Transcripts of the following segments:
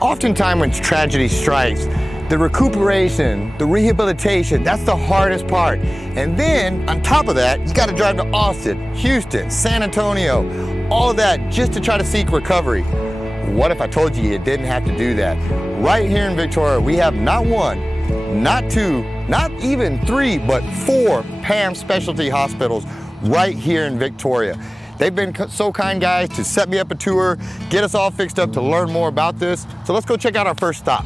Oftentimes when tragedy strikes, the recuperation, the rehabilitation, that's the hardest part. And then on top of that, you gotta drive to Austin, Houston, San Antonio, all of that just to try to seek recovery. What if I told you you didn't have to do that? Right here in Victoria, we have not one, not two, not even three, but 4 PAM specialty hospitals right here in Victoria. They've been so kind, guys, to set me up a tour, get us all fixed up to learn more about this. So let's go check out our first stop.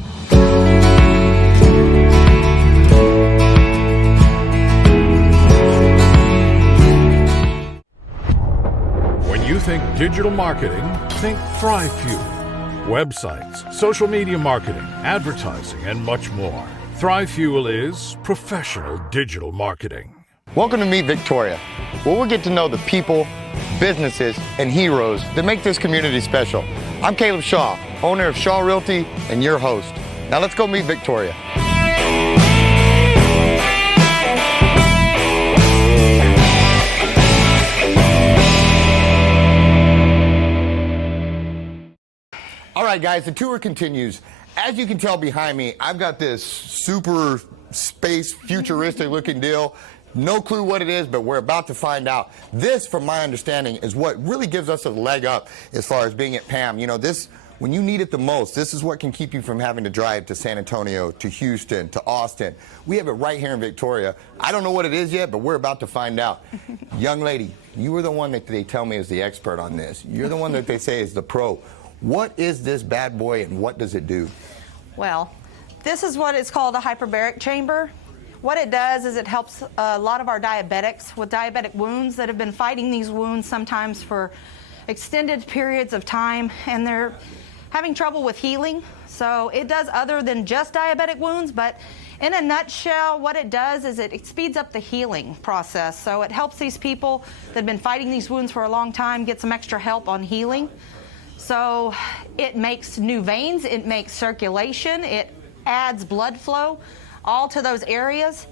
When you think digital marketing, think ThriveFuel. Websites, social media marketing, advertising, and much more. ThriveFuel is professional digital marketing. Welcome to Meet Victoria, where we'll get to know the people, businesses, and heroes that make this community special. I'm Caleb Shaw, owner of Shaw Realty and your host. Now let's go meet Victoria. All right, guys, the tour continues. As you can tell behind me, I've got this super space futuristic looking deal. No clue what it is, but we're about to find out. This, from my understanding, is what really gives us a leg up as far as being at PAM. You know, this, when you need it the most, this is what can keep you from having to drive to San Antonio, to Houston, to Austin. We have it right here in Victoria. I don't know what it is yet, but we're about to find out. Young lady, you were the one that they tell me is the expert on this. You're the one that they say is the pro. What is this bad boy and what does it do? Well, this is what it's called a hyperbaric chamber. What it does is it helps a lot of our diabetics with diabetic wounds that have been fighting these wounds sometimes for extended periods of time, and they're having trouble with healing. So it does other than just diabetic wounds, but in a nutshell, what it does is it speeds up the healing process. So it helps these people that have been fighting these wounds for a long time get some extra help on healing. So it makes new veins, it makes circulation, it adds blood flow all to those areas,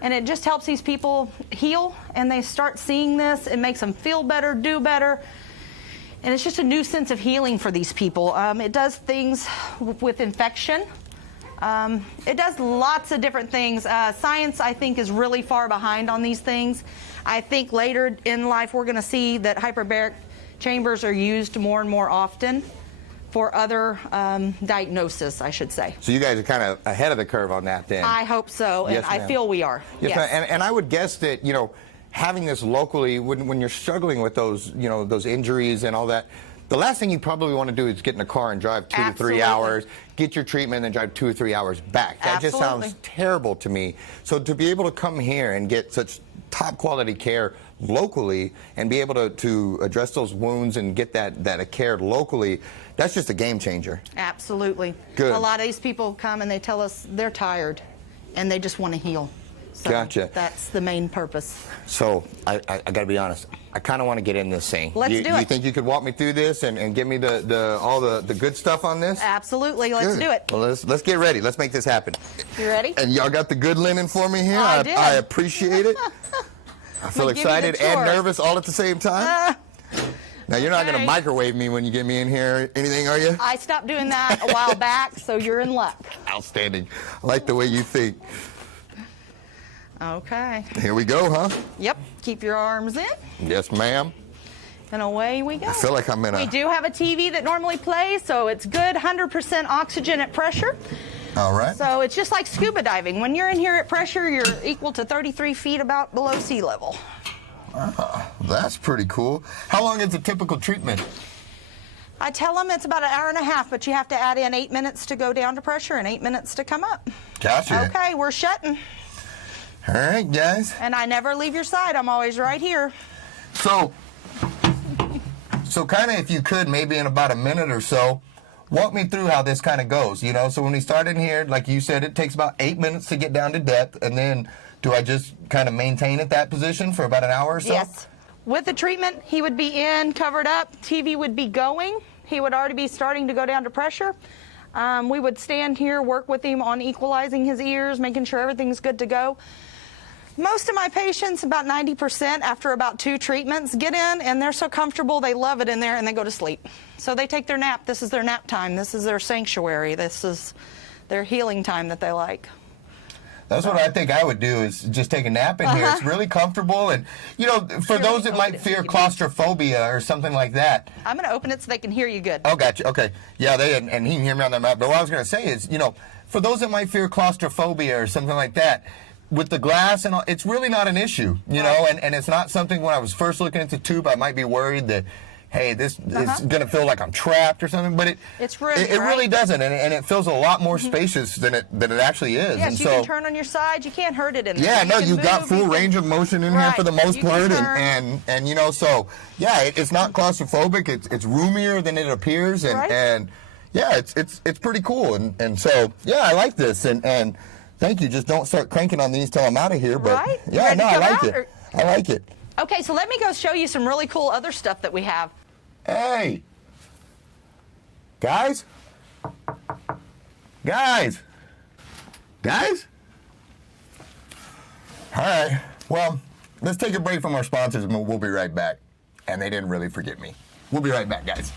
and it just helps these people heal, and they start seeing this. It makes them feel better, do better, and it's just a new sense of healing for these people. It does things with infection. It does lots of different things. Science, I think, is really far behind on these things. I think later in life we're going to see that hyperbaric chambers are used more and more often for other diagnosis, I should say. So you guys are kind of ahead of the curve on that then? I hope so, and yes, I feel we are. Yes, yes. And I would guess that, you know, having this locally, when you're struggling with those, you know, those injuries and all that, the last thing you probably want to do is get in a car and drive 2 to 3 hours, get your treatment, and then drive 2 or 3 hours back. That just sounds terrible to me. So to be able to come here and get such top quality care locally and be able to address those wounds and get that care locally, that's just a game changer. Absolutely. Good. A lot of these people come and they tell us they're tired and they just want to heal. So gotcha. That's the main purpose. So I got to be honest, I kind of want to get in this thing. Let's do it. You think you could walk me through this and give me all the good stuff on this? Absolutely. Let's do it. Well, let's get ready. Let's make this happen. You ready? And y'all got the good linen for me here. I did. I appreciate it. I feel excited and nervous all at the same time. Now, you're not going to microwave me when you get me in here, anything, are you? I stopped doing that a while back, so you're in luck. Outstanding. I like the way you think. Okay. Here we go, huh? Yep. Keep your arms in. Yes, ma'am. And away we go. I feel like I'm in a... We do have a TV that normally plays, so it's good 100% oxygen at pressure. All right. So it's just like scuba diving. When you're in here at pressure, you're equal to 33 feet about below sea level. That's pretty cool. How long is a typical treatment? I tell them it's about an hour and a half, but you have to add in 8 minutes to go down to pressure and 8 minutes to come up. Gotcha. Okay, we're shutting. All right, guys. And I never leave your side. I'm always right here. So kind of, if you could, maybe in about a minute or so, walk me through how this kind of goes, you know? So when we start in here, like you said, it takes about 8 minutes to get down to depth, and then do I just kind of maintain at that position for about an hour or so? Yes. With the treatment, he would be in, covered up, TV would be going. He would already be starting to go down to pressure. We would stand here, work with him on equalizing his ears, making sure everything's good to go. Most of my patients, about 90% after about 2 treatments, get in and they're so comfortable, they love it in there, and they go to sleep. So they take their nap. This is their nap time. This is their sanctuary. This is their healing time that they like. That's what I think I would do, is just take a nap in here. It's really comfortable. And, you know, for those that might fear claustrophobia or something like that. I'm going to open it so they can hear you good. Oh, gotcha. Okay. Yeah, and he can hear me on that map. But what I was going to say is, you know, for those that might fear claustrophobia or something like that, with the glass and all, it's really not an issue, you know, and it's not something. When I was first looking at the tube, I might be worried that, hey, this is going to feel like I'm trapped or something, but it really doesn't, and it feels a lot more spacious than it actually is. Yes, and you can turn on your side. You can't hurt it in there. Yeah, no, you've got full range of motion in here for the most part, and you know, so yeah, it's not claustrophobic. It's roomier than it appears, and yeah, it's pretty cool, and so yeah, I like this, and thank you. Just don't start cranking on these till I'm out of here, but yeah, no, I like it. I like it. Okay, so let me go show you some really cool other stuff that we have. Hey, guys, all right, well, let's take a break from our sponsors and we'll be right back. And they didn't really forget me. We'll be right back, guys.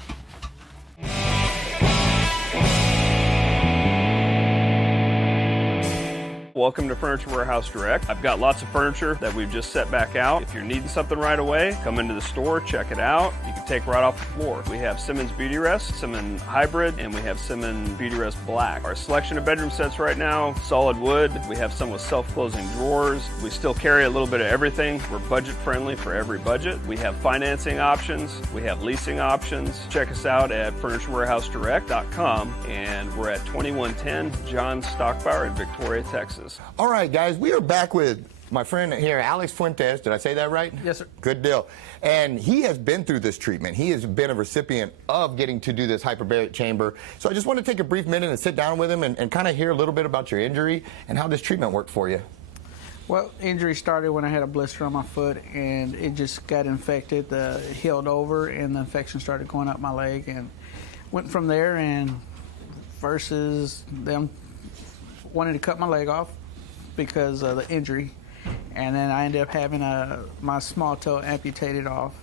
Welcome to Furniture Warehouse Direct. I've got lots of furniture that we've just set back out. If you're needing something right away, come into the store, check it out. You can take right off the floor. We have Simmons Beauty Rest, Simmons Hybrid, and we have Simmons Beauty Rest Black. Our selection of bedroom sets right now, solid wood. We have some with self-closing drawers. We still carry a little bit of everything. We're budget friendly for every budget. We have financing options. We have leasing options. Check us out at FurnitureWarehouseDirect.com, and we're at 2110 John Stockbauer in Victoria, Texas. All right, guys, we are back with my friend here, Alex Fuentes. Did I say that right? Yes, sir. Good deal. And he has been through this treatment. He has been a recipient of getting to do this hyperbaric chamber. So I just want to take a brief minute and sit down with him and kind of hear a little bit about your injury and how this treatment worked for you. Well, injury started when I had a blister on my foot, and it just got infected. It healed over, and the infection started going up my leg, and went from there. And versus them wanted to cut my leg off because of the injury, and then I ended up having my small toe amputated off,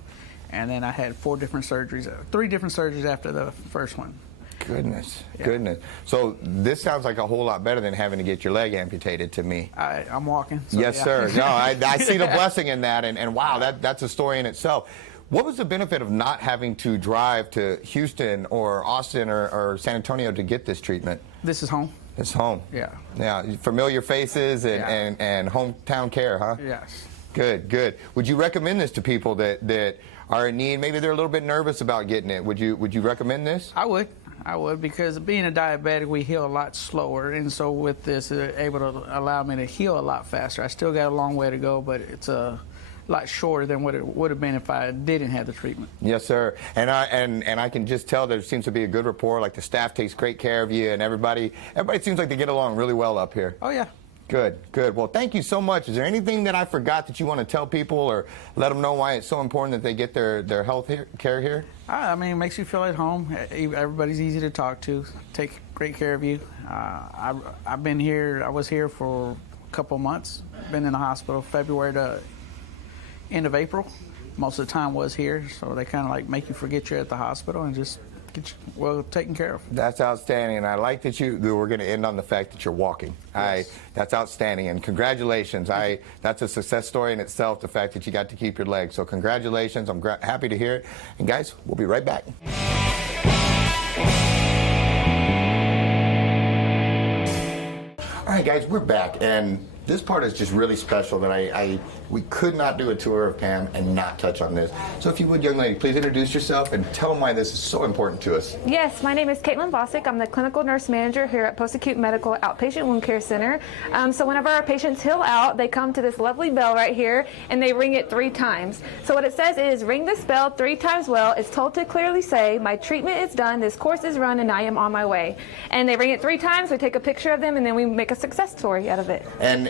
and then I had 3 different surgeries after the first one. Goodness. So this sounds like a whole lot better than having to get your leg amputated to me. I'm walking. So yes, yeah. sir. No, I see the blessing in that, and wow, that's a story in itself. What was the benefit of not having to drive to Houston or Austin or San Antonio to get this treatment? This is home. It's home. Yeah. Yeah, familiar faces and hometown care, huh? Yes. Good. Would you recommend this to people that are in need? Maybe they're a little bit nervous about getting it. Would you recommend this? I would, because being a diabetic, we heal a lot slower, and so with this, it's able to allow me to heal a lot faster. I still got a long way to go, but it's a lot shorter than what it would have been if I didn't have the treatment. Yes, sir. And I can just tell there seems to be a good rapport. Like the staff takes great care of you, and everybody seems like they get along really well up here. Oh yeah. Good. Well, thank you so much. Is there anything that I forgot that you want to tell people or let them know why it's so important that they get their health care here? I mean, it makes you feel at home. Everybody's easy to talk to, take great care of you. I've been here, I was here for a couple months, been in the hospital February to end of April. Most of the time was here, so they kind of like make you forget you're at the hospital and just get you well taken care of. That's outstanding, and I like that we're going to end on the fact that you're walking. Yes. That's outstanding, and congratulations. That's a success story in itself, the fact that you got to keep your leg. So congratulations. I'm happy to hear it. And guys, we'll be right back. All right, guys, we're back, and this part is just really special that we could not do a tour of PAM and not touch on this. So if you would, young lady, please introduce yourself and tell them why this is so important to us. Yes, my name is Caitlin Bosick. I'm the clinical nurse manager here at Post-Acute Medical Outpatient Wound Care Center. So whenever our patients heal out, they come to this lovely bell right here, and they ring it 3 times. So what it says is, ring this bell 3 times well. It's told to clearly say, my treatment is done, this course is run, and I am on my way. And they ring it 3 times, we take a picture of them, and then we make a success story out of it.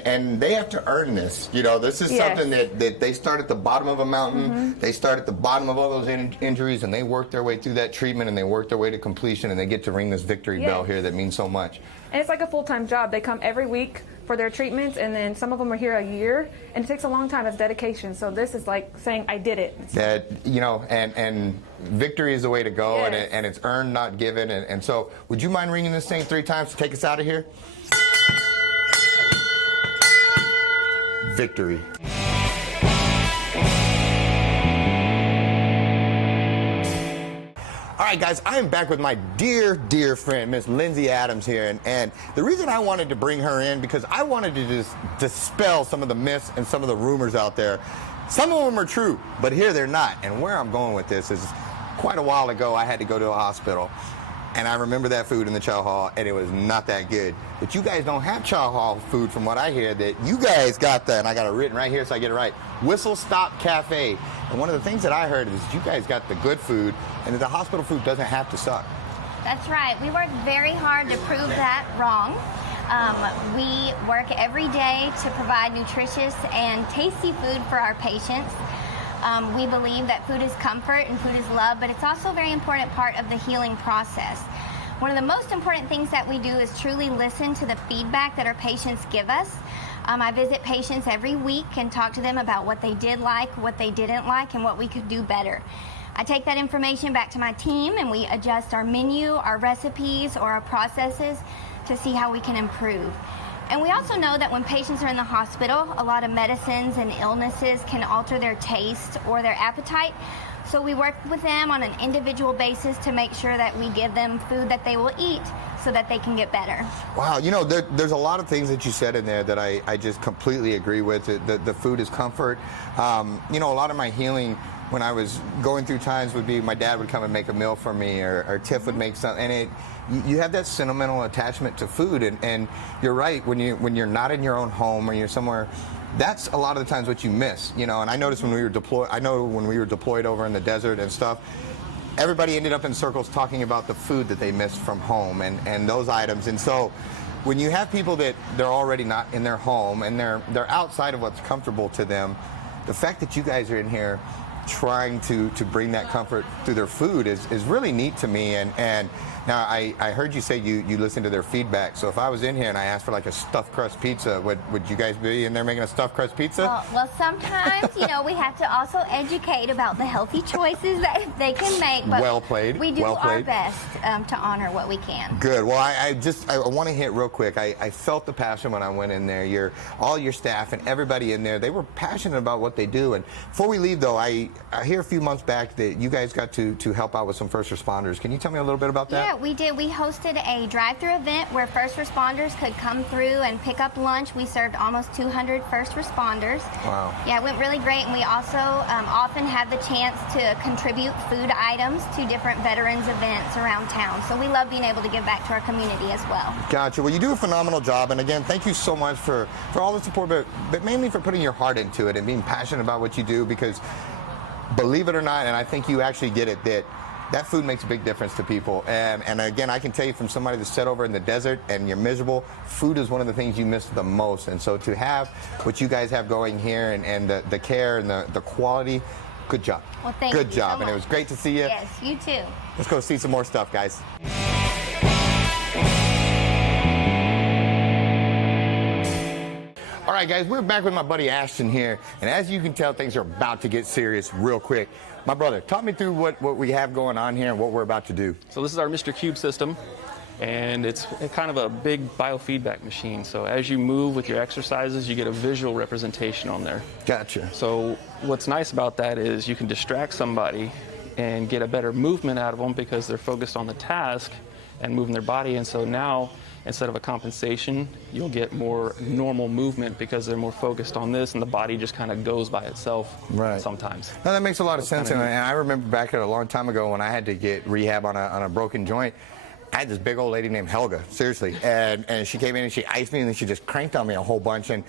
And they have to earn this. You know, this is something that they start at the bottom of a mountain. Mm-hmm. They start at the bottom of all those injuries, and they work their way through that treatment, and they work their way to completion, and they get to ring this victory bell here that means so much. And it's like a full-time job. They come every week for their treatments, and then some of them are here a year, and it takes a long time. It's dedication. So this is like saying, I did it. That, you know, and victory is the way to go, Yes. and it's earned, not given. And so, would you mind ringing this thing 3 times to take us out of here? Victory. All right, guys, I am back with my dear, dear friend, Miss Lindsay Adams here. And the reason I wanted to bring her in, because I wanted to just dispel some of the myths and some of the rumors out there. Some of them are true, but here they're not. And where I'm going with this is quite a while ago, I had to go to a hospital. And I remember that food in the chow hall, and it was not that good. But you guys don't have chow hall food, from what I hear, that you guys got that, and I got it written right here so I get it right. Whistle Stop Cafe. And one of the things that I heard is you guys got the good food, and that the hospital food doesn't have to suck. That's right. We work very hard to prove that wrong. We work every day to provide nutritious and tasty food for our patients. We believe that food is comfort and food is love, but it's also a very important part of the healing process. One of the most important things that we do is truly listen to the feedback that our patients give us. I visit patients every week and talk to them about what they did like, what they didn't like, and what we could do better. I take that information back to my team, and we adjust our menu, our recipes, or our processes to see how we can improve. And we also know that when patients are in the hospital, a lot of medicines and illnesses can alter their taste or their appetite. So we work with them on an individual basis to make sure that we give them food that they will eat so that they can get better. Wow, you know, there's a lot of things that you said in there that I just completely agree with. The food is comfort. You know, a lot of my healing when I was going through times would be my dad would come and make a meal for me, or Tiff would make something, and you have that sentimental attachment to food, and you're right, when you're not in your own home or you're somewhere, that's a lot of the times what you miss, you know. And I noticed when we were deployed over in the desert and stuff, everybody ended up in circles talking about the food that they missed from home and those items. And so when you have people that they're already not in their home and they're outside of what's comfortable to them, the fact that you guys are in here trying to bring that comfort through their food is really neat to me. And now I heard you say you listen to their feedback. So if I was in here and I asked for like a stuffed crust pizza, would you guys be in there making a stuffed crust pizza? Well, sometimes, you know, we have to also educate about the healthy choices that they can make. But Well played. We do Well our played. best to honor what we can. Good. Well, I want to hit real quick. I felt the passion when I went in there. All your staff and everybody in there, they were passionate about what they do. And before we leave, though, I hear a few months back that you guys got to help out with some first responders. Can you tell me a little bit about that? Yeah, we did. We hosted a drive-through event where first responders could come through and pick up lunch. We served almost 200 first responders. Wow. Yeah, it went really great. And we also often had the chance to contribute food items to different veterans events around town. So we love being able to give back to our community as well. Gotcha. Well, you do a phenomenal job. And again, thank you so much for all the support, but mainly for putting your heart into it and being passionate about what you do, because believe it or not, and I think you actually get it, that food makes a big difference to people. And again, I can tell you from somebody that's set over in the desert and you're miserable, food is one of the things you miss the most. And so to have what you guys have going here and the care and the quality, good job. Well, thank you Good job. so much. And it was great to see you. Yes, you too. Let's go see some more stuff, guys. All right, guys, we're back with my buddy Ashton here, and as you can tell, things are about to get serious real quick. My brother, talk me through what we have going on here and what we're about to do. So this is our Mr. Cube system, and it's kind of a big biofeedback machine. So as you move with your exercises, you get a visual representation on there. Gotcha. So what's nice about that is you can distract somebody and get a better movement out of them because they're focused on the task and moving their body. And so now, instead of a compensation, you'll get more normal movement because they're more focused on this, and the body just kind of goes by itself sometimes. Now, that makes a lot of sense, and I remember back a long time ago when I had to get rehab on a broken joint. I had this big old lady named Helga, seriously, and she came in and she iced me and then she just cranked on me a whole bunch, and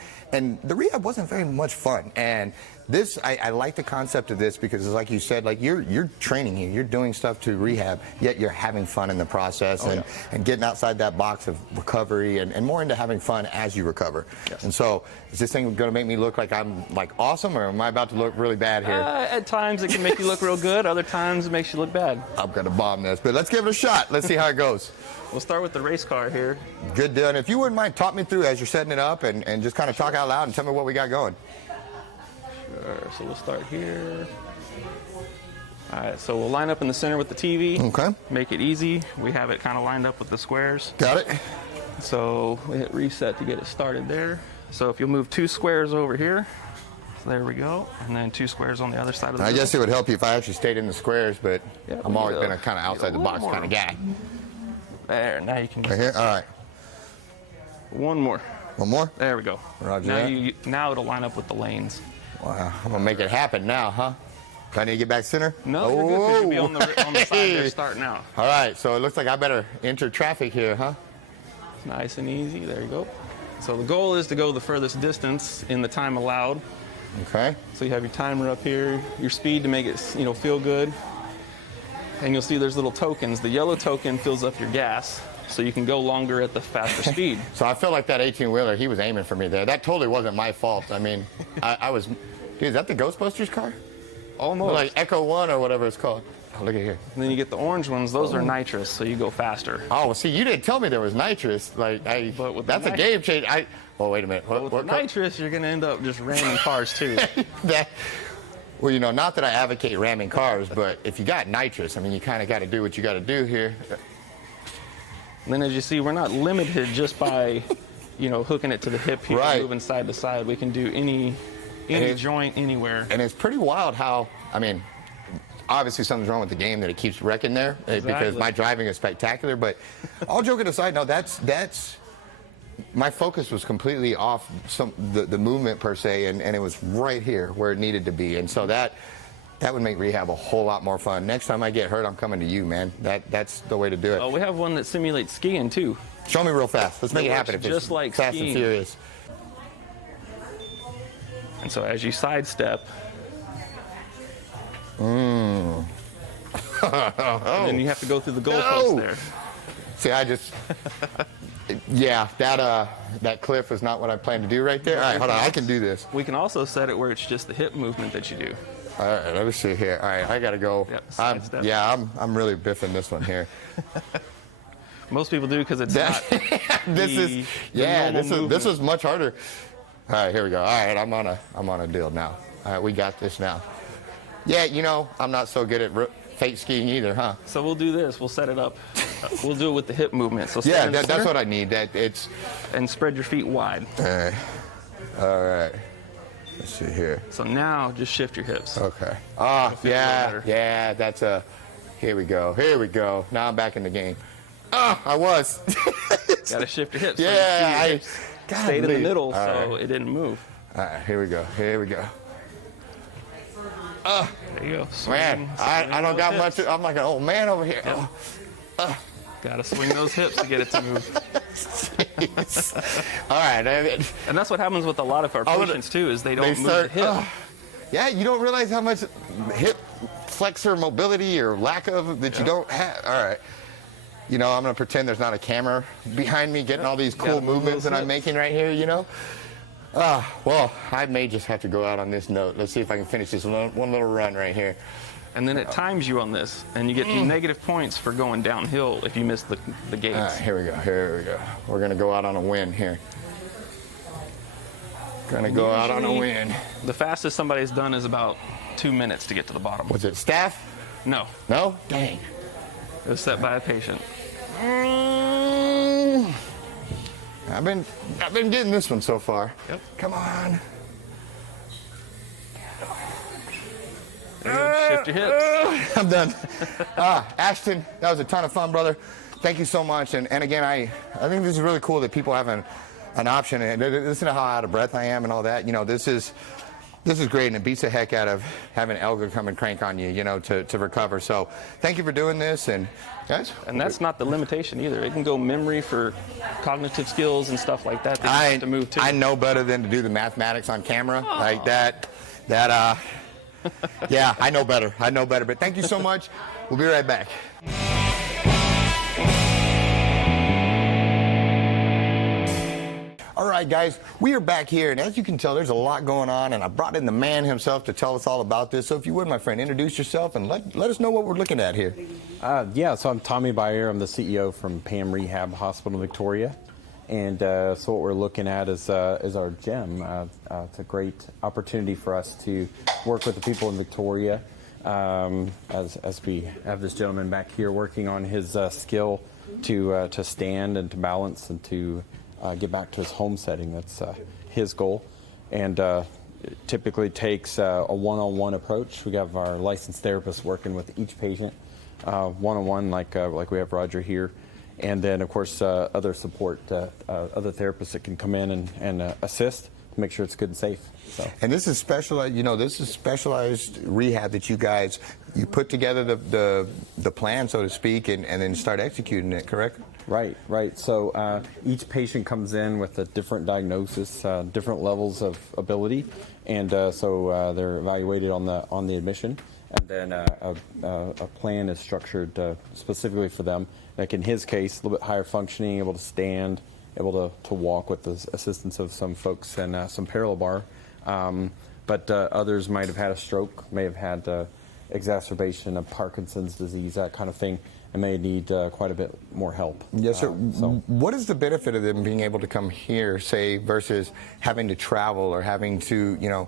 the rehab wasn't very much fun. And this, I like the concept of this because it's like you said, like you're training here, you're doing stuff to rehab, yet you're having fun in the process and getting outside that box of recovery and more into having fun as you recover. Yes. And so, is this thing going to make me look like I'm like awesome, or am I about to look really bad here? At times it can make you look real good. Other times it makes you look bad. I'm going to bomb this, but let's give it a shot. Let's see how it goes. We'll start with the race car here. Good deal. And if you wouldn't mind, talk me through as you're setting it up and just kind of talk out loud and tell me what we got going. Sure. So we'll start here. All right, so we'll line up in the center with the TV. Okay. Make it easy. We have it kind of lined up with the squares. Got it. So we hit reset to get it started there. So if you'll move 2 squares over here. So there we go. And then 2 squares on the other side of the I middle. guess it would help you if I actually stayed in the squares, but Yeah, I'm always we been a kind of outside the box kind of guy. There, now you can Right here? All right. one more. One more? There we go. Roger now that. now it'll line up with the lanes. Wow. I'm going to make it happen now, huh? Do I need to get back center? No, you're good, 'cause you'll be on the side there starting out. All right, so it looks like I better enter traffic here, huh? Nice and easy. There you go. So the goal is to go the furthest distance in the time allowed. Okay. So you have your timer up here, your speed to make it, feel good. And you'll see there's little tokens. The yellow token fills up your gas, so you can go longer at the faster speed. So I feel like that 18-wheeler, he was aiming for me there. That totally wasn't my fault. I mean, I was, dude, is that the Ghostbusters car? Almost. Like Echo 1 or whatever it's called. Oh, look at here. And then you get the orange ones. Those are nitrous, so you go faster. Oh, well, see, you didn't tell me there was nitrous. Like, But with the that's a game change. Oh, wait a minute. But with the nitrous, you're going to end up just ramming cars, too. Well, not that I advocate ramming cars, but if you got nitrous, I mean, you kind of got to do what you got to do here. And then as you see, we're not limited just by, hooking it to the hip here, Right. moving side to side. We can do any joint anywhere. And it's pretty wild how, I mean, obviously something's wrong with the game that it keeps wrecking there because Exactly. my driving is spectacular. But all joking aside, no, that's my focus was completely off the movement per se, and it was right here where it needed to be. And so that would make rehab a whole lot more fun. Next time I get hurt, I'm coming to you, man. That's the way to do it. Oh, we have one that simulates skiing, too. Show me real fast. Let's make it works happen if it's just like fast skiing. and furious. And so as you sidestep, and then you have to go through the goalpost No. there. See, yeah, that cliff is not what I planned to do right there. All right, hold on, I can do this. We can also set it where it's just the hip movement that you do. All right, let me see here. All right, I gotta go. Yep, sidestep. I'm really biffing this one here. Most people do because it's not. This normal is much harder. All right, here we go. All right, I'm on a deal now. All right, we got this now. Yeah, I'm not so good at fake skiing either, huh? So we'll do this. We'll set it up. We'll do it with the hip movement. So Yeah, stand in the that's center what I need. and spread your feet wide. All right. Let's see here. So now just shift your hips. Okay. It'll feel a little better. That's here we go. Now I'm back in the game. I was. Got to shift your hips. Yeah, So your feet stayed in the middle, All so right. it didn't move. All right, here we go. There you go. Man, I don't got much. I'm like an old man over here. Yep. Got to swing those hips to get it to move. All right. And that's what happens with a lot of our patients too, is they don't move the hip. Yeah, you don't realize how much hip flexor mobility or lack of that you don't have. All right. I'm going to pretend there's not a camera behind me getting all these cool movements that I'm making right here, Well, I may just have to go out on this note. Let's see if I can finish this one little run right here. And then it times you on this, and you get negative points for going downhill if you miss the gates. All right, here we go. We're going to go out on a win here. Going to go out on a win. The fastest somebody's done is about 2 minutes to get to the bottom. Was it staff? No, No? Dang. it was set by a patient. I've been getting this one so far. Yep. Come on. Shift your hips. I'm done. Ashton, that was a ton of fun, brother. Thank you so much. And again, I think this is really cool that people have an option. And listen to how out of breath I am and all that. This is great, and it beats the heck out of having Elga come and crank on you, to recover. So thank you for doing this, and guys. And that's not the limitation either. It can go memory for cognitive skills and stuff like that. That you have to move to. I know better than to do the mathematics on camera like that. That, yeah, I know better. I know better. But thank you so much. We'll be right back. All right, guys, we are back here, and as you can tell, there's a lot going on, and I brought in the man himself to tell us all about this. So if you would, my friend, introduce yourself and let us know what we're looking at here. Yeah, so I'm Tommy Bayer. I'm the CEO from PAM Rehab Hospital Victoria. And so what we're looking at is our gym. It's a great opportunity for us to work with the people in Victoria as we have this gentleman back here working on his skill to stand and to balance and to get back to his home setting. That's his goal. And it typically takes a one-on-one approach. We have our licensed therapists working with each patient one-on-one like we have Roger here. And then, of course, other support, other therapists that can come in and assist to make sure it's good and safe. So. And this is specialized, this is specialized rehab that you put together the plan, so to speak, and then start executing it, correct? Right. So each patient comes in with a different diagnosis, different levels of ability, and so they're evaluated on the admission, and then a plan is structured specifically for them. Like in his case, a little bit higher functioning, able to stand, able to walk with the assistance of some folks and some parallel bar. But others might have had a stroke, may have had exacerbation of Parkinson's disease, that kind of thing, and may need quite a bit more help. Yes, sir. What is the benefit of them being able to come here, say, versus having to travel or having to,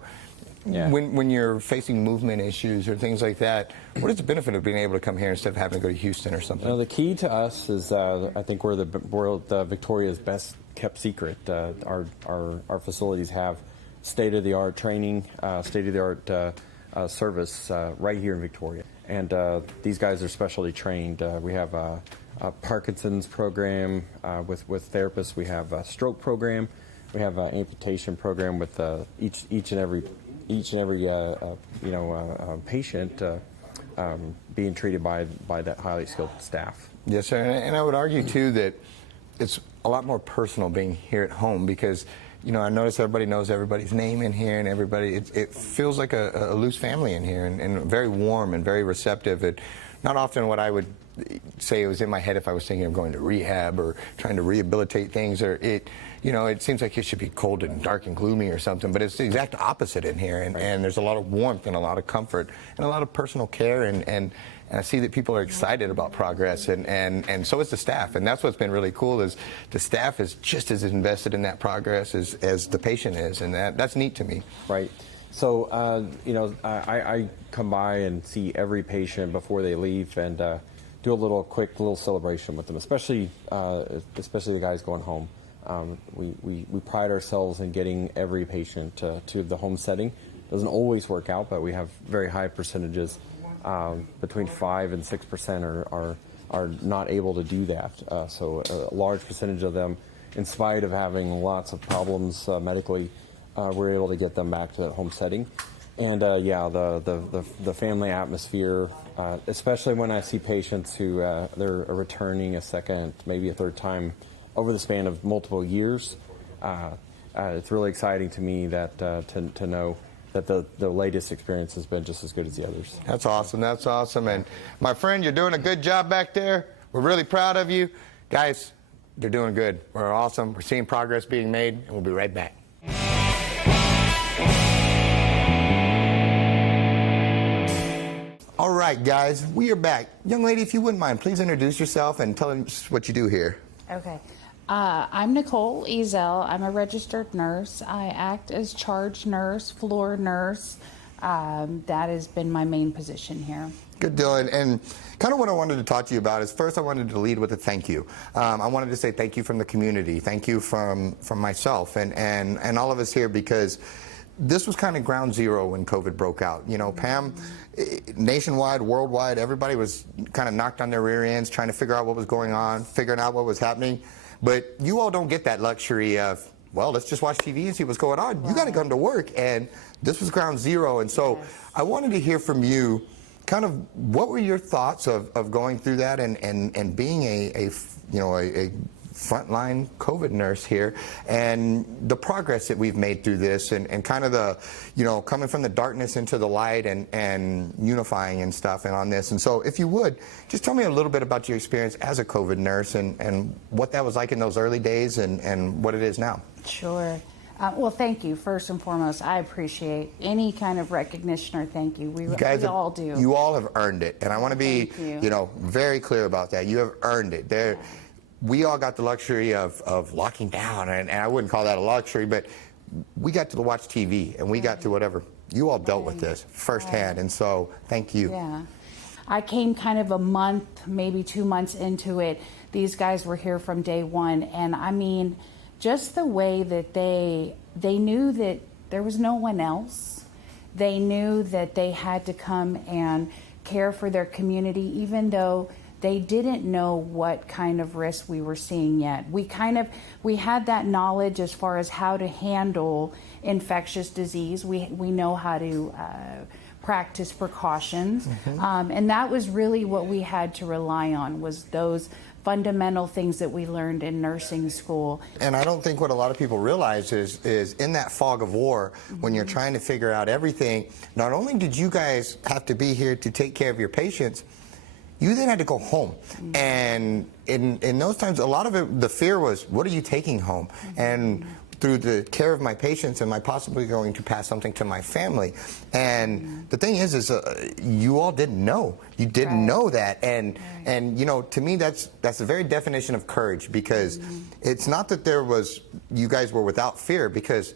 when you're facing movement issues or things like that, what is the benefit of being able to come here instead of having to go to Houston or something? The key to us is I think we're Victoria's best kept secret. Our facilities have state-of-the-art training, state-of-the-art service right here in Victoria. And these guys are specially trained. We have a Parkinson's program with therapists. We have a stroke program. We have an amputation program with each and every patient being treated by that highly skilled staff. Yes, sir. And I would argue too that it's a lot more personal being here at home because I notice everybody knows everybody's name in here, and it feels like a loose family in here, and very warm and very receptive. And not often what I would say it was in my head if I was thinking of going to rehab or trying to rehabilitate things, or it seems like it should be cold and dark and gloomy or something, but it's the exact opposite in here, and there's a lot of warmth and a lot of comfort and a lot of personal care, and I see that people are excited about progress, and so is the staff, and that's what's been really cool is the staff is just as invested in that progress as the patient is, and that's neat to me. Right. So, I come by and see every patient before they leave and do a quick celebration with them, especially the guys going home. We pride ourselves in getting every patient to the home setting. Doesn't always work out, but we have very high percentages. Between 5 and 6% are not able to do that. So a large percentage of them, in spite of having lots of problems medically, we're able to get them back to that home setting. And the family atmosphere, especially when I see patients who they're returning a second, maybe a third time over the span of multiple years, it's really exciting to me that to know that the latest experience has been just as good as the others. That's awesome. That's awesome. And my friend, you're doing a good job back there. We're really proud of you. Guys, they're doing good. We're awesome. We're seeing progress being made, and we'll be right back. All right, guys, we are back. Young lady, if you wouldn't mind, please introduce yourself and tell us what you do here. Okay. I'm Nicole Ezel. I'm a registered nurse. I act as charge nurse, floor nurse. That has been my main position here. Good deal. And kind of what I wanted to talk to you about is first I wanted to lead with a thank you. I wanted to say thank you from the community. Thank you from myself and all of us here, because this was kind of ground zero when COVID broke out. PAM, nationwide, worldwide, everybody was kind of knocked on their rear ends trying to figure out what was going on, figuring out what was happening. But you all don't get that luxury of, well, let's just watch TV and see what's going on. Wow. You got to come to work, and this was ground zero. And so I wanted to hear from you kind of what were your thoughts of going through that and being a frontline COVID nurse here, and the progress that we've made through this, and kind of the, coming from the darkness into the light, and unifying and stuff, and on this. And so if you would, just tell me a little bit about your experience as a COVID nurse, and what that was like in those early days, and what it is now. Sure. Well, thank you. First and foremost, I appreciate any kind of recognition or thank you. We all do. You all have earned it, and I want to be, very clear about that. You have earned it. We all got the luxury of locking down, and I wouldn't call that a luxury, but we got to watch TV, and we got to whatever. You all dealt with this firsthand, and so thank you. Yeah. I came kind of a month, maybe 2 months into it. These guys were here from day one, and I mean, just the way that they knew that there was no one else. They knew that they had to come and care for their community, even though they didn't know what kind of risk we were seeing yet. We had that knowledge as far as how to handle infectious disease. We know how to practice precautions, and that was really what we had to rely on, was those fundamental things that we learned in nursing school. And I don't think what a lot of people realize is in that fog of war, when you're trying to figure out everything, not only did you guys have to be here to take care of your patients, you then had to go home. And in those times, a lot of it, the fear was, what are you taking home? And through the care of my patients, am I possibly going to pass something to my family? And the thing is you all didn't know. You didn't know that, and to me, that's the very definition of courage, because it's not that you guys were without fear, because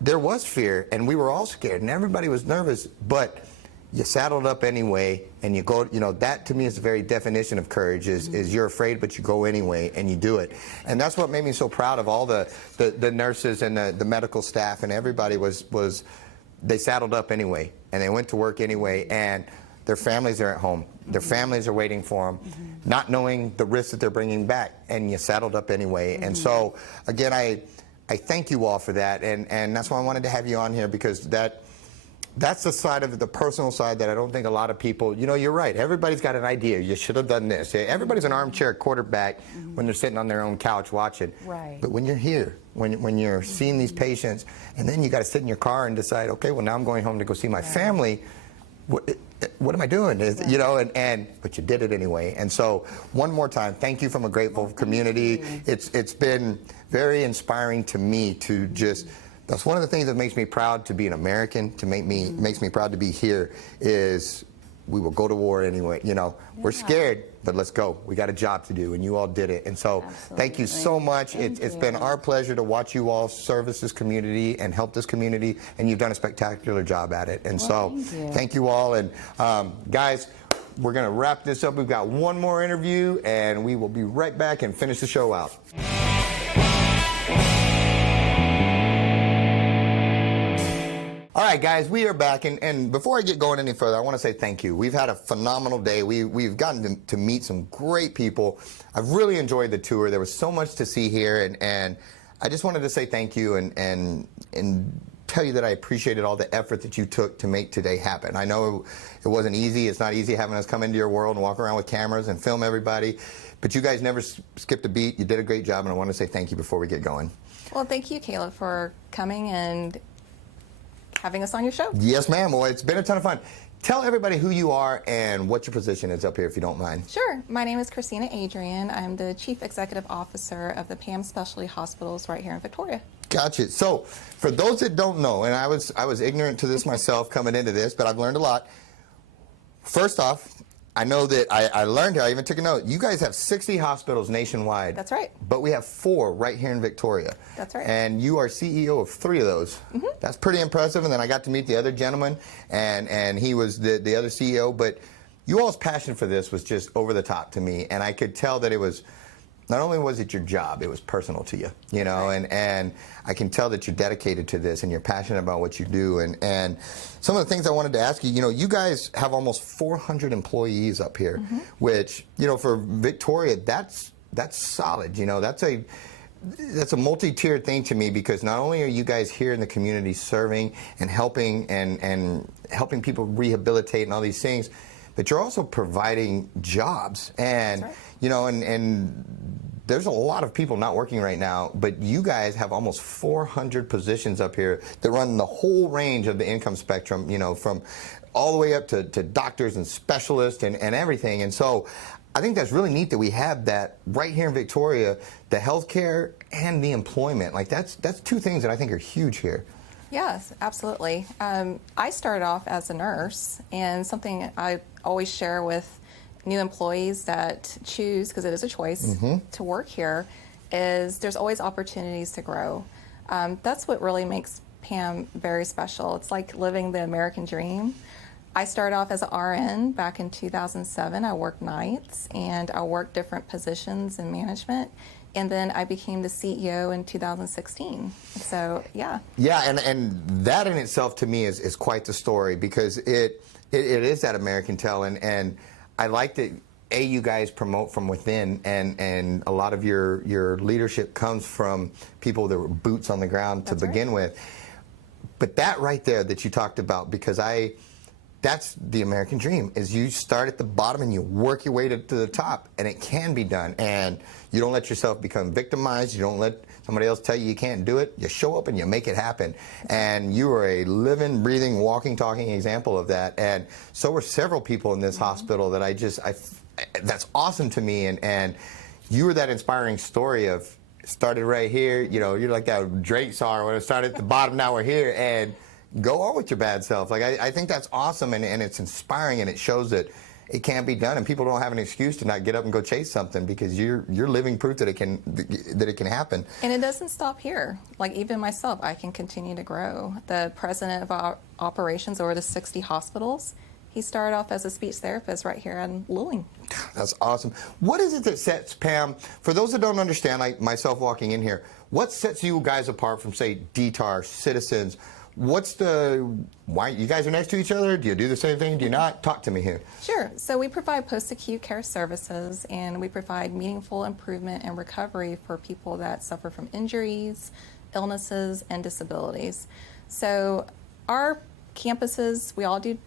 there was fear, and we were all scared, and everybody was nervous, but you saddled up anyway, and you go, that to me is the very definition of courage, is you're afraid, but you go anyway, and you do it. And that's what made me so proud of all the nurses and the medical staff, and everybody was they saddled up anyway, and they went to work anyway, and their families are at home. Their families are waiting for them, not knowing the risks that they're bringing back, and you saddled up anyway. And so, again, I thank you all for that, and that's why I wanted to have you on here, because that's the side of it, the personal side, that I don't think a lot of people, you're right. Everybody's got an idea. You should have done this. Everybody's an armchair quarterback when they're sitting on their own couch watching. Right. But when you're here, when you're seeing these patients, and then you got to sit in your car and decide, okay, well, now I'm going home to go see my family. What am I doing? But you did it anyway. And so, one more time, thank you from a grateful community. It's been very inspiring to me to just. That's one of the things that makes me proud to be an American, makes me proud to be here, is we will go to war anyway. We're scared, but let's go. We got a job to do, and you all did it. And so thank you so much. It's been our pleasure to watch you all service this community and help this community, and you've done a spectacular job at it. And thank you all. And guys, we're going to wrap this up. We've got one more interview, and we will be right back and finish the show out. All right, guys, we are back, and before I get going any further, I want to say thank you. We've had a phenomenal day. We've gotten to meet some great people. I've really enjoyed the tour. There was so much to see here, and I just wanted to say thank you and tell you that I appreciated all the effort that you took to make today happen. I know it wasn't easy. It's not easy having us come into your world and walk around with cameras and film everybody, but you guys never skipped a beat. You did a great job, and I want to say thank you before we get going. Well, thank you, Caleb, for coming and having us on your show. Yes, ma'am. Well, it's been a ton of fun. Tell everybody who you are and what your position is up here, if you don't mind. Sure. My name is Christina Adrian. I'm the Chief Executive Officer of the PAM Specialty Hospitals right here in Victoria. Gotcha. So, for those that don't know, and I was ignorant to this myself coming into this, but I've learned a lot. First off, I know that I learned here, I even took a note, you guys have 60 hospitals nationwide. That's right. But we have 4 right here in Victoria. That's right. And you are CEO of 3 of those. That's pretty impressive. And then I got to meet the other gentleman, and he was the other CEO. But you all's passion for this was just over the top to me. And I could tell that it was, not only was it your job, it was personal to you, and I can tell that you're dedicated to this and you're passionate about what you do. And some of the things I wanted to ask you, you guys have almost 400 employees up here, which, for Victoria, that's solid. That's a multi-tiered thing to me, because not only are you guys here in the community serving and helping and helping people rehabilitate and all these things, but you're also providing jobs. And, and there's a lot of people not working right now, but you guys have almost 400 positions up here that run the whole range of the income spectrum, you know, from all the way up to doctors and specialists and everything. And so I think that's really neat that we have that right here in Victoria, the healthcare and the employment. Like that's two things that I think are huge here. Yes, absolutely. I started off as a nurse, and something I always share with new employees that choose, because it is a choice, to work here, is there's always opportunities to grow. That's what really makes PAM very special. It's like living the American dream. I started off as an RN back in 2007. I worked nights, and I worked different positions in management. And then I became the CEO in 2016. So, yeah. Yeah, and that in itself to me is quite the story, because it is that American tale. And I like that, you guys promote from within, and a lot of your leadership comes from people that were boots on the ground to begin with. But that right there that you talked about, because that's the American dream, is you start at the bottom and you work your way to the top, and it can be done. And you don't let yourself become victimized. You don't let somebody else tell you can't do it. You show up and you make it happen. And you are a living, breathing, walking, talking example of that. And so are several people in this hospital that that's awesome to me. And you were that inspiring story of started right here. You know, you're like that Drake song when it started at the bottom, now we're here. And go on with your bad self. Like I think that's awesome, and it's inspiring, and it shows that it can be done, and people don't have an excuse to not get up and go chase something, because you're living proof that it can happen. And it doesn't stop here. Like even myself, I can continue to grow. The president of our operations over the 60 hospitals, he started off as a speech therapist right here in Luling. That's awesome. What is it that sets PAM, for those that don't understand, like myself walking in here, what sets you guys apart from, say, DTAR, Citizens? Why you guys are next to each other? Do you do the same thing? Do you not? Talk to me here. Sure. So we provide post-acute care services, and we provide meaningful improvement and recovery for people that suffer from injuries, illnesses, and disabilities. So our campuses, we all do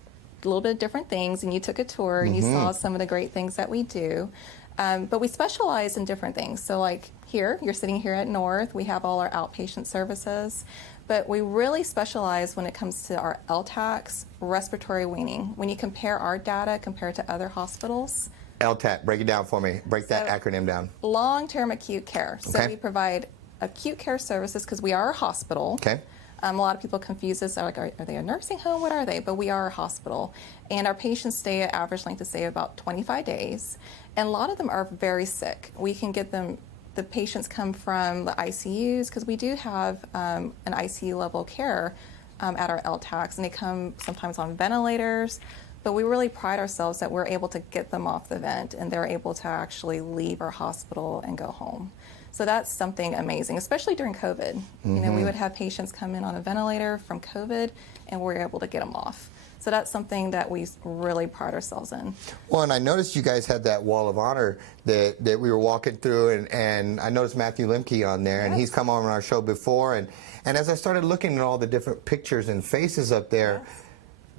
a little bit of different things, and you took a tour and you saw some of the great things that we do. But we specialize in different things. So like here, you're sitting here at North, we have all our outpatient services. But we really specialize when it comes to our LTACs, respiratory weaning. When you compare our data compared to other hospitals. LTAC, break it down for me. Break that acronym down. Long-term acute care. Okay. So we provide acute care services because we are a hospital. Okay. A lot of people confuse us. They're like, are they a nursing home? What are they? But we are a hospital. And our patients stay at average length of stay of about 25 days. And a lot of them are very sick. We can get them. The patients come from the ICUs, because we do have an ICU level care at our LTACs, and they come sometimes on ventilators, but we really pride ourselves that we're able to get them off the vent and they're able to actually leave our hospital and go home. So that's something amazing, especially during COVID. You know, we would have patients come in on a ventilator from COVID, and we're able to get them off. So that's something that we really pride ourselves in. Well, and I noticed you guys had that wall of honor that we were walking through, and I noticed Matthew Lemke on there, and he's come on our show before, and as I started looking at all the different pictures and faces up there,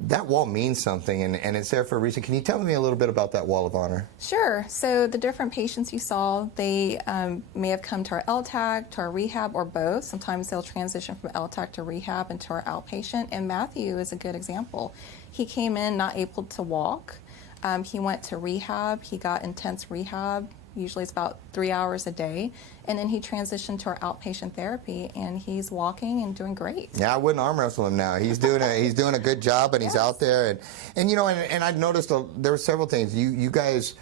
that wall means something, and it's there for a reason. Can you tell me a little bit about that wall of honor? Sure. So the different patients you saw, they may have come to our LTAC, to our rehab, or both. Sometimes they'll transition from LTAC to rehab into our outpatient, and Matthew is a good example. He came in not able to walk. He went to rehab. He got intense rehab. Usually it's about 3 hours a day. And then he transitioned to our outpatient therapy, and he's walking and doing great. Yeah, I wouldn't arm wrestle him now. He's doing a good job, and he's out there. And you know, and I've noticed there were several things. You guys,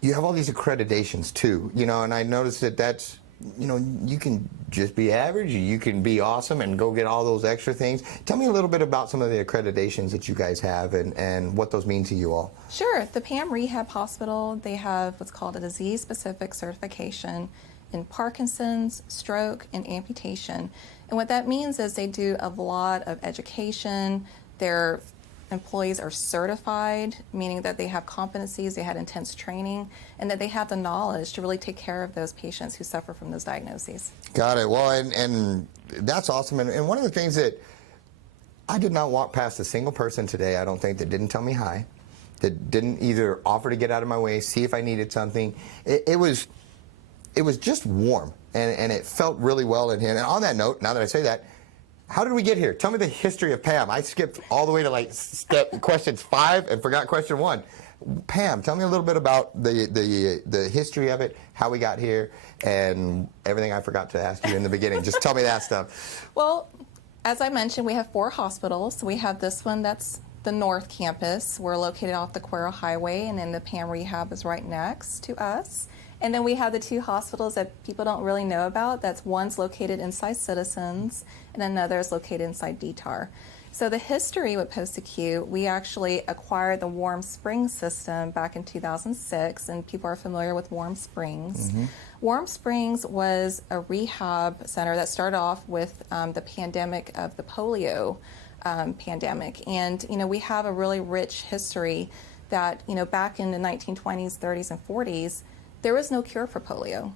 you have all these accreditations too. You know, and I noticed that's, you know, you can just be average, you can be awesome and go get all those extra things. Tell me a little bit about some of the accreditations that you guys have and what those mean to you all. Sure. The PAM Rehab Hospital, they have what's called a disease-specific certification in Parkinson's, stroke, and amputation. And what that means is they do a lot of education. Their employees are certified, meaning that they have competencies, they had intense training, and that they have the knowledge to really take care of those patients who suffer from those diagnoses. Got it. Well, and that's awesome. And one of the things that I did not walk past a single person today, I don't think, that didn't tell me hi, that didn't either offer to get out of my way, see if I needed something. It was it was just warm, and it felt really well in here. And on that note, now that I say that, how did we get here? Tell me the history of PAM. I skipped all the way to like questions 5 and forgot question 1. Pam, tell me a little bit about the history of it, how we got here, and everything I forgot to ask you in the beginning. Just tell me that stuff. Well, as I mentioned, we have 4 hospitals. We have this one that's the North Campus. We're located off the Cuero Highway, and then the PAM Rehab is right next to us. And then we have the 2 hospitals that people don't really know about. That's one's located inside Citizens, and another is located inside DTAR. So the history with post-acute, we actually acquired the Warm Springs system back in 2006, and people are familiar with Warm Springs. Warm Springs was a rehab center that started off with the pandemic of the polio pandemic. And, we have a really rich history that, back in the 1920s, 30s, and 40s, there was no cure for polio.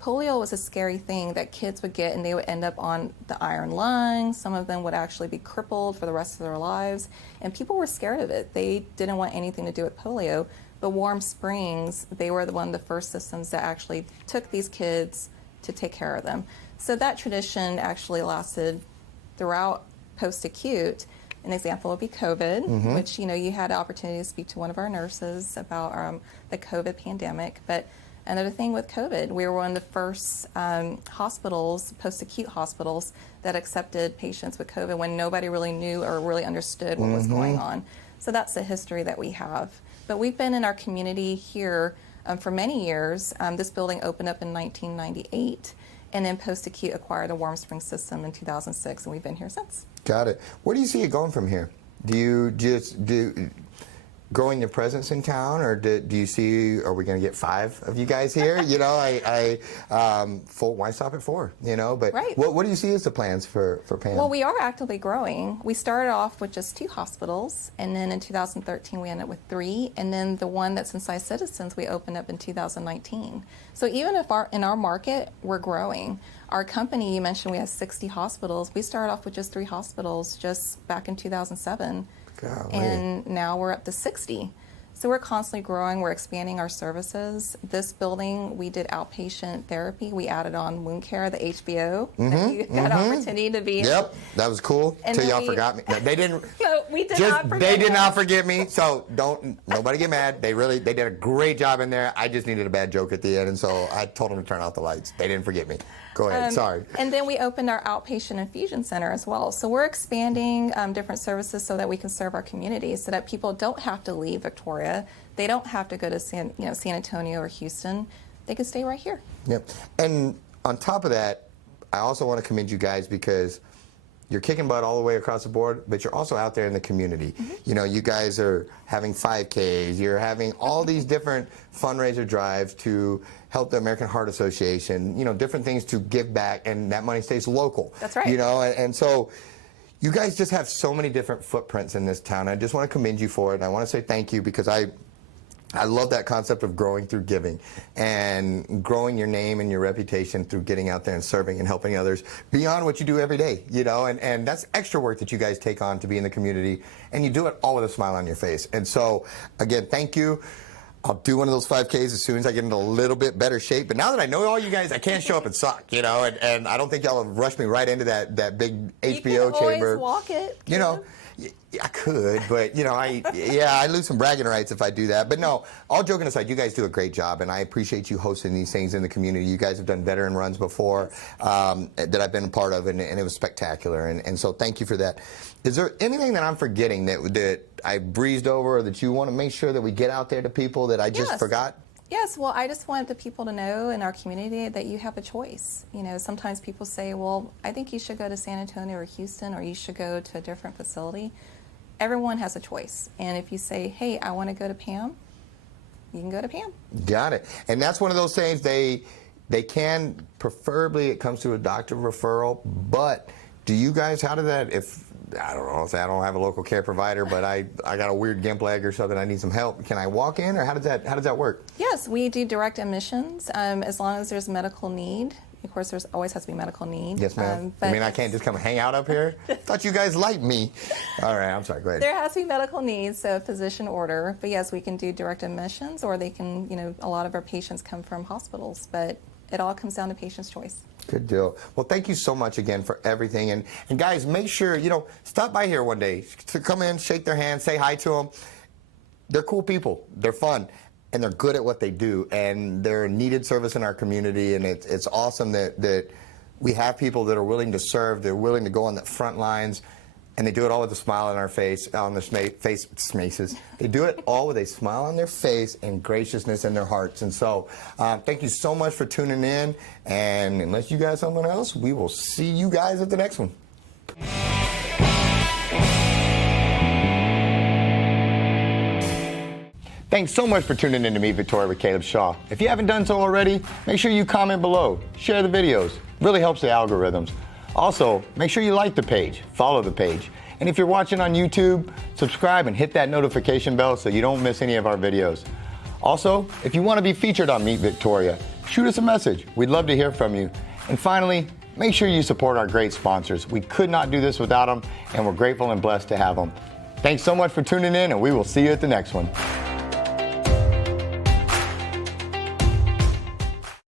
Polio was a scary thing that kids would get, and they would end up on the iron lung. Some of them would actually be crippled for the rest of their lives, and people were scared of it. They didn't want anything to do with polio. But Warm Springs, they were one of the first systems that actually took these kids to take care of them. So that tradition actually lasted throughout post-acute. An example would be COVID, which, you had an opportunity to speak to one of our nurses about the COVID pandemic. But another thing with COVID, we were one of the first hospitals, post-acute hospitals, that accepted patients with COVID when nobody really knew or really understood what was going on. So that's the history that we have. But we've been in our community here for many years. This building opened up in 1998, and then post-acute acquired the Warm Springs system in 2006, and we've been here since. Got it. Where do you see it going from here? Do you just growing your presence in town, or do you see, are we going to get 5 of you guys here? Why stop at 4? But right. What do you see as the plans for PAM? Well, we are actively growing. We started off with just 2 hospitals, and then in 2013 we ended up with 3, and then the one that's inside Citizens we opened up in 2019. So even if in our market we're growing. Our company, you mentioned we have 60 hospitals. We started off with just 3 hospitals just back in 2007. Golly. And now we're up to 60. So we're constantly growing. We're expanding our services. This building, we did outpatient therapy. We added on wound care, the HBO. That you got opportunity to be in. Yep, that was cool. Until y'all forgot me. They didn't. No, we did not forget. They did not forget me. So nobody get mad. They did a great job in there. I just needed a bad joke at the end, and so I told them to turn out the lights. They didn't forget me. Go ahead. Sorry. And then we opened our outpatient infusion center as well. So we're expanding different services so that we can serve our community, so that people don't have to leave Victoria. They don't have to go to San Antonio or Houston. They can stay right here. Yep. And on top of that, I also want to commend you guys because you're kicking butt all the way across the board, but you're also out there in the community. You guys are having 5Ks. You're having all these different fundraiser drives to help the American Heart Association, different things to give back, and that money stays local. That's right. And so you guys just have so many different footprints in this town. I just want to commend you for it, and I want to say thank you because I love that concept of growing through giving and growing your name and your reputation through getting out there and serving and helping others beyond what you do every day, and that's extra work that you guys take on to be in the community, and you do it all with a smile on your face. And so, again, thank you. I'll do one of those 5Ks as soon as I get into a little bit better shape. But now that I know all you guys, I can't show up and suck, and I don't think y'all will rush me right into that big HBO chamber. You can always walk it. I could, but I lose some bragging rights if I do that. But no, all joking aside, you guys do a great job, and I appreciate you hosting these things in the community. You guys have done veteran runs before that I've been a part of, and it was spectacular. And so thank you for that. Is there anything that I'm forgetting that I breezed over, or that you want to make sure that we get out there to people that I just forgot? Yes, well, I just wanted the people to know in our community that you have a choice. Sometimes people say, well, I think you should go to San Antonio or Houston, or you should go to a different facility. Everyone has a choice. And if you say, hey, I want to go to PAM, you can go to PAM. Got it. And that's one of those things they can, preferably it comes to a doctor referral, but do you guys, how did that, if, I don't know, say I don't have a local care provider, but I got a weird gimp leg or something, I need some help. Can I walk in, or how does that work? Yes, we do direct admissions as long as there's medical need. Of course, there's always has to be medical need. Yes, ma'am. I can't just come hang out up here? Thought you guys liked me. All right, I'm sorry, go ahead. There has to be medical needs, so physician order. But yes, we can do direct admissions, or they can, a lot of our patients come from hospitals. But it all comes down to patient's choice. Good deal. Well, thank you so much again for everything. And guys, make sure, stop by here one day to come in, shake their hand, say hi to them. They're cool people. They're fun. And they're good at what they do. And they're a needed service in our community. And it's awesome that we have people that are willing to serve. They're willing to go on the front lines. And they do it all with a smile on our face, on their faces. They do it all with a smile on their face and graciousness in their hearts. And so, thank you so much for tuning in. And unless you got something else, we will see you guys at the next one. Thanks so much for tuning in to Meet Victoria with Caleb Shaw. If you haven't done so already, make sure you comment below, share the videos. Really helps the algorithms. Also, make sure you like the page, follow the page. And if you're watching on YouTube, subscribe and hit that notification bell so you don't miss any of our videos. Also, if you want to be featured on Meet Victoria, shoot us a message. We'd love to hear from you. And finally, make sure you support our great sponsors. We could not do this without them, and we're grateful and blessed to have them. Thanks so much for tuning in, and we will see you at the next one.